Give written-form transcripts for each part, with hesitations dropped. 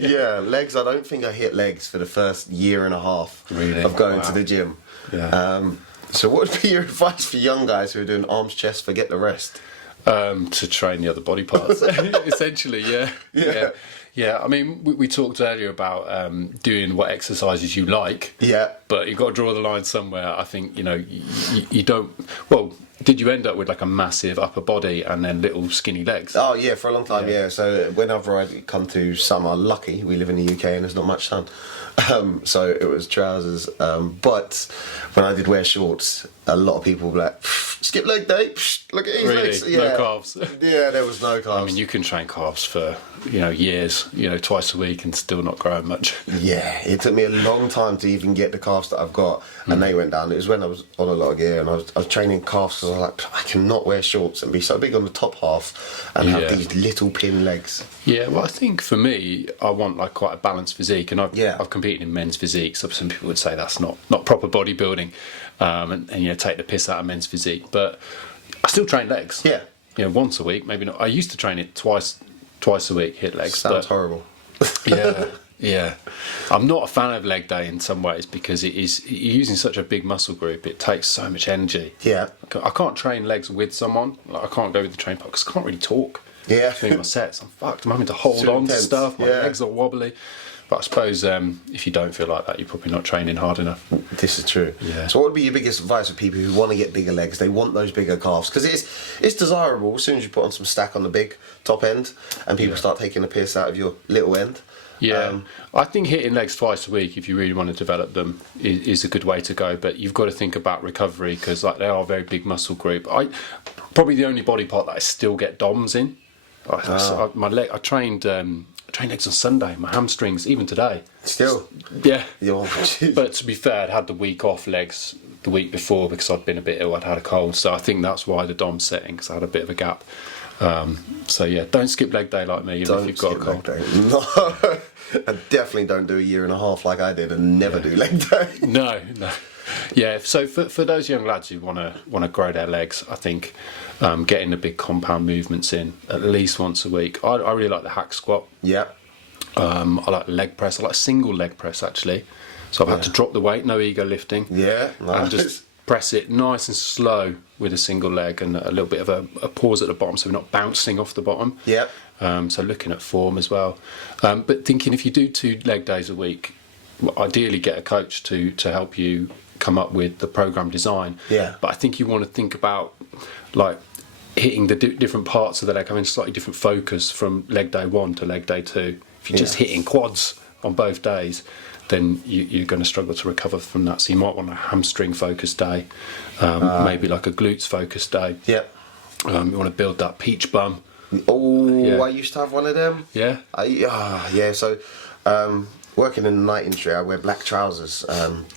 Yeah, legs. I don't think I hit legs for the first year and a half of going to the gym. Yeah. So what would be your advice for young guys who are doing arms, chest, forget the rest? To train the other body parts, essentially. Yeah. I mean, we talked earlier about doing what exercises you like. Yeah. But you've got to draw the line somewhere. I think, you don't. Well, did you end up with like a massive upper body and then little skinny legs? Oh yeah, for a long time. Yeah. So whenever I come to summer, lucky we live in the UK and there's not much sun. So it was trousers. But when I did wear shorts, a lot of people were like, skip leg day. Look at his legs. Yeah. No calves. Yeah, there was no calves. I mean, you can train calves for years, twice a week and still not growing much. Yeah, it took me a long time to even get the calves that I've got, and they went down. It was when I was on a lot of gear and I was training calves because I was like, I cannot wear shorts and be so big on the top half and have these little pin legs. Yeah, well, I think for me, I want like quite a balanced physique, and I've competed in men's physique. So some people would say that's not proper bodybuilding, and take the piss out of men's physique. But I still train legs. Yeah, once a week, maybe not. I used to train it twice a week, hit legs. Sounds horrible. Yeah. I'm not a fan of leg day in some ways because you're using such a big muscle group. It takes so much energy. Yeah. I can't train legs with someone. Like, I can't go with the train partner because I can't really talk. Yeah. Between my sets, I'm fucked. I'm having to hold on to stuff. My legs are wobbly. But I suppose if you don't feel like that, you're probably not training hard enough. This is true. Yeah. So what would be your biggest advice for people who want to get bigger legs? They want those bigger calves because it's desirable as soon as you put on some stack on the big top end and people start taking a piss out of your little end. Yeah, I think hitting legs twice a week, if you really want to develop them, is a good way to go. But you've got to think about recovery because they are a very big muscle group. Probably the only body part that I still get DOMs in. I trained legs on Sunday. My hamstrings, even today. Still. Yeah. Oh, but to be fair, I'd had the week off legs the week before because I'd been a bit ill. I'd had a cold, so I think that's why the DOM's setting because I had a bit of a gap. Don't skip leg day like me even if you've got a cold. No, and definitely don't do a year and a half like I did and never do leg day. No. Yeah, so for those young lads who want to grow their legs, I think getting the big compound movements in at least once a week. I really like the hack squat. Yeah. I like leg press. I like single leg press actually. So I've had to drop the weight, no ego lifting. Yeah, nice. And just press it nice and slow with a single leg and a little bit of a pause at the bottom so we're not bouncing off the bottom. Yeah. So looking at form as well. But thinking if you do 2 leg days a week, ideally get a coach to help you come up with the program design. Yeah. But I think you want to think about like hitting the different parts of the leg, having slightly different focus from leg day 1 to leg day 2. If you're just hitting quads on both days, then you're going to struggle to recover from that. So you might want a hamstring focused day, maybe like a glutes focused day. Yeah. You want to build that peach bum. Oh, I used to have one of them. Yeah. Yeah. So, working in the night industry, I wear black trousers,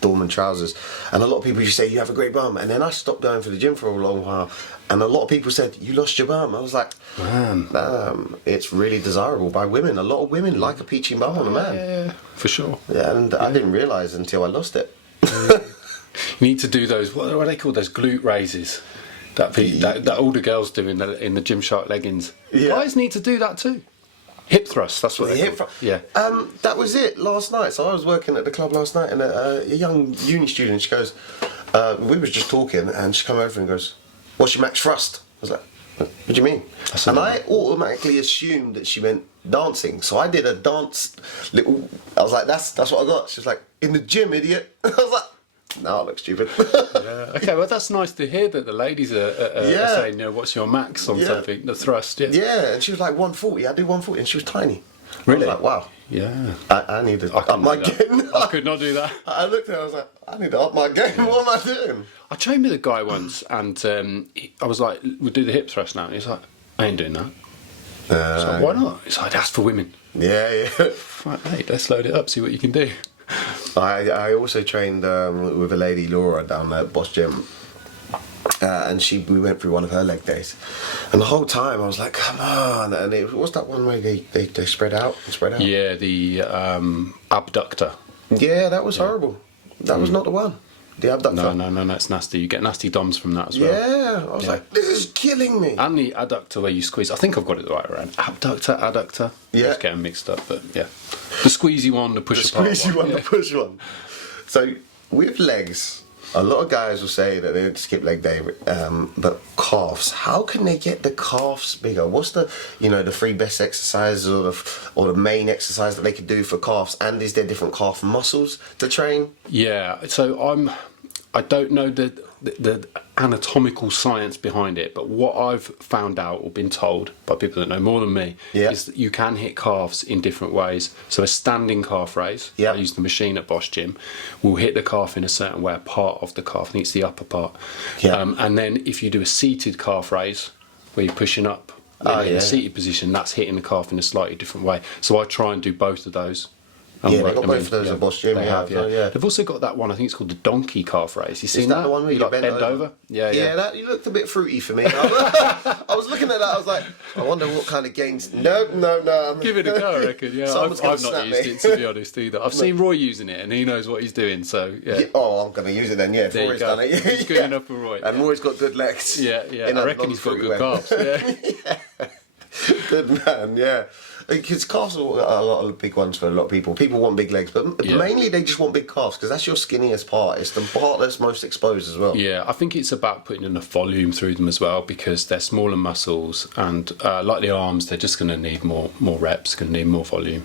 Dorman trousers, and a lot of people used to say you have a great bum. And then I stopped going for the gym for a long while, and a lot of people said you lost your bum. I was like, man, it's really desirable by women. A lot of women like a peachy bum on a man. Yeah, for sure. Yeah, and I didn't realise until I lost it. You need to do those. What are they called? Those glute raises that older girls do in the Gymshark leggings. Yeah. Guys need to do that too. Hip thrust. That's what they're called. Yeah. That was it last night. So I was working at the club last night, and a young uni student. She goes, we was just talking, and she come over and goes, "What's your max thrust?" I was like, "What do you mean?" And I automatically assumed that she meant dancing. So I did a dance little. I was like, "That's what I got." She was like, "In the gym, idiot." I was like, no, I look stupid. Yeah. Okay, well that's nice to hear that the ladies are saying, what's your max on something, the thrust, Yeah, and she was like 140, I do 140, and she was tiny. Really? I was like, wow. Yeah. I need to up my game. I could not do that. I looked at her, I was like, I need to up my game, what am I doing? I trained with a guy once, and I was like, we'll do the hip thrust now, and he's like, I ain't doing that. I was like, why not? He's like, that's for women. Yeah. Right, mate, let's load it up, see what you can do. I also trained with a lady, Laura, down at Boss Gym, and we went through one of her leg days, and the whole time I was like, come on, and what's that one where they spread out? Yeah, the abductor. Yeah, that was horrible. That was not the one. The abductor. No, it's nasty. You get nasty DOMs from that as well. Yeah, I was like, this is killing me. And the adductor where you squeeze. I think I've got it the right around. Abductor, adductor. Yeah. Just getting mixed up, but yeah. The squeezy one, the push apart Squeezy one, yeah. the push one. So with legs, a lot of guys will say that they skip leg day, but calves. How can they get the calves bigger? What's the the three best exercises or the main exercise that they could do for calves? And is there different calf muscles to train? Yeah. So I don't know the anatomical science behind it, but what I've found out or been told by people that know more than me is that you can hit calves in different ways. So a standing calf raise, I use the machine at Bosch Gym, will hit the calf in a certain way, a part of the calf, I think it's the upper part. And then if you do a seated calf raise, where you're pushing up in a seated position, that's hitting the calf in a slightly different way. So I try and do both of those. They've got both of those at Bosch Gym. They have, yeah. They've also got that one, I think it's called the donkey calf raise. You seen that? The one where you bend over? Yeah. That you looked a bit fruity for me. I was looking at that, I was like, I wonder what kind of gains. No. Give it a go, I reckon. Yeah, I've not used it, to be honest, either. I've seen Roy using it, and he knows what he's doing, so yeah. Oh, I'm going to use it then, if Roy's done it. He's good enough for Roy. And Roy's got good legs. Yeah. I reckon he's got good calves, yeah. Good man, yeah. Because calves are a lot of big ones for a lot of people. People want big legs, but mainly they just want big calves because that's your skinniest part. It's the part that's most exposed as well. Yeah, I think it's about putting enough volume through them as well because they're smaller muscles and like the arms, they're just going to need more reps, going to need more volume.